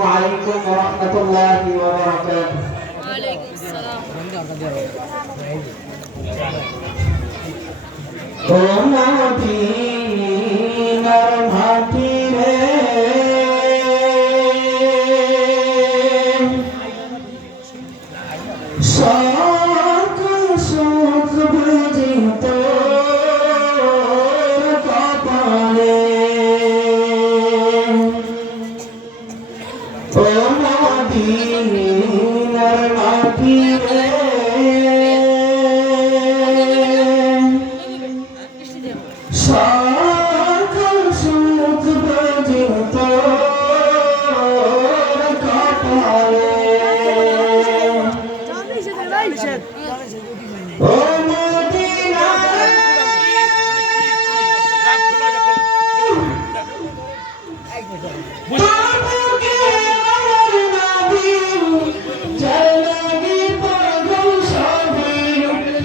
আসসালামু আলাইকুম ওয়া রাহমাতুল্লাহি ওয়া বারাকাতুহু। ওয়া আলাইকুম আসসালাম। ও মদিনার মাটি রে সকল সুখ বুঝি তোর কপালে। ও মদিনার মাটি রে সকল সুখ বুঝি তোর কপালে। ও মদিনা তোমাকে আমার নবী জানলাগি পাগল সবই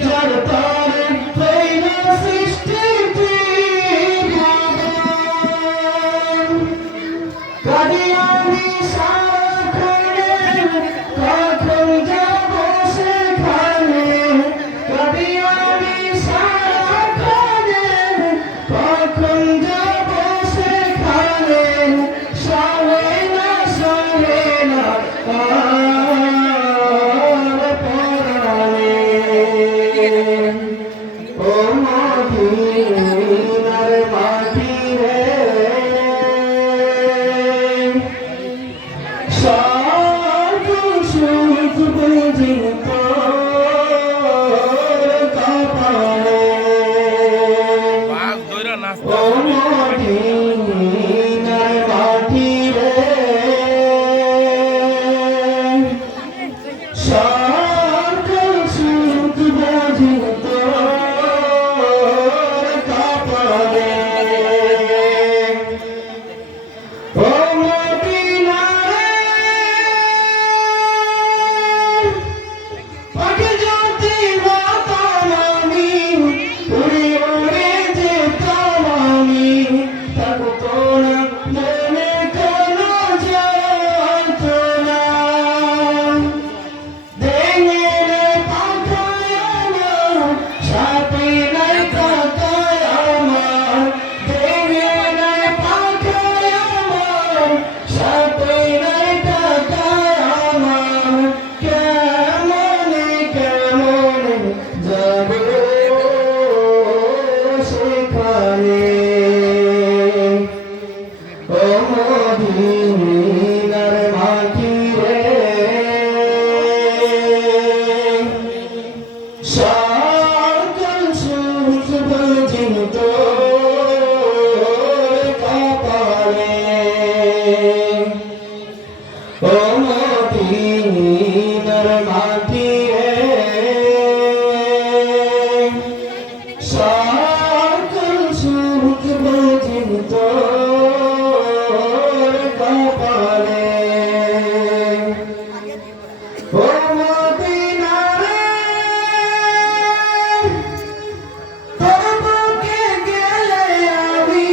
যার তারে হইল সৃষ্টি ভগবান। কাঁদি আমি সারাক্ষণে কখন যাব সেখানে। কাঁদি আমি সারাক্ষণে কখন যাব সেখানে। সহে না আর পরাণে। ও মদিনার মাটি রে সকল সুখ বুঝি তোর কপালে। ও মদিনার মাটি রে সকল সুখ বুঝি তোর কপালে। ও মদিনা পাখি যদি হতাম আমি উড়ে উড়ে যেতাম আমি। থাকতো না মনে কোনো যন্ত্রণা। দেহের পাখায় আমার সাথে নাই থাকায় আমার। দেহের পাখায় আমার সাথে নাই থাকায় আমার। কেমনে কেমনে যাব সেখানে। ও মদিনার মাটি রে সকল সুখ বুঝি তোর কপালে। ও মদিনার মাটি রে সকল সুখ বুঝি তোর কপালে। ও মদিনা রে তোর বুকে গেলে আমি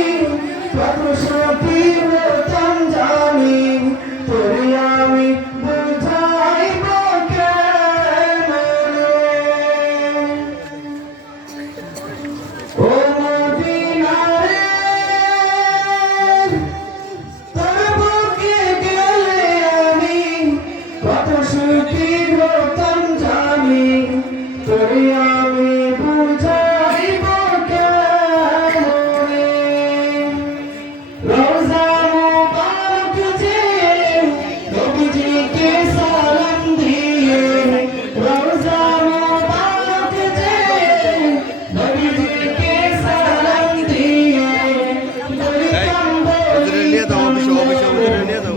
কত সখী হতাম জানি। তোরে আমি বুঝাইব কেমনে। ও মদিনা রে তোর বুকে গেলে আমি কত সুখী হতাম জানি। তোরে আমি বুঝাইব কেমনে। রোজা মুবারক যে নবীজিকে সালাম দিয়ে। রোজা মুবারক যে নবীজিকে সালাম দিয়ে। নিয়ে যাও অফিসে অফিসে নিয়ে যাও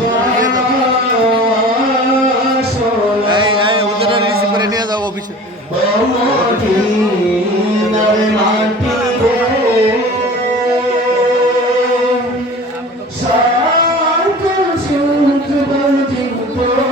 ওদের রিসিভ করে নিয়ে যাও অফিসে। ও মদিনার মাটি রে সকল সুখ বুঝি তোর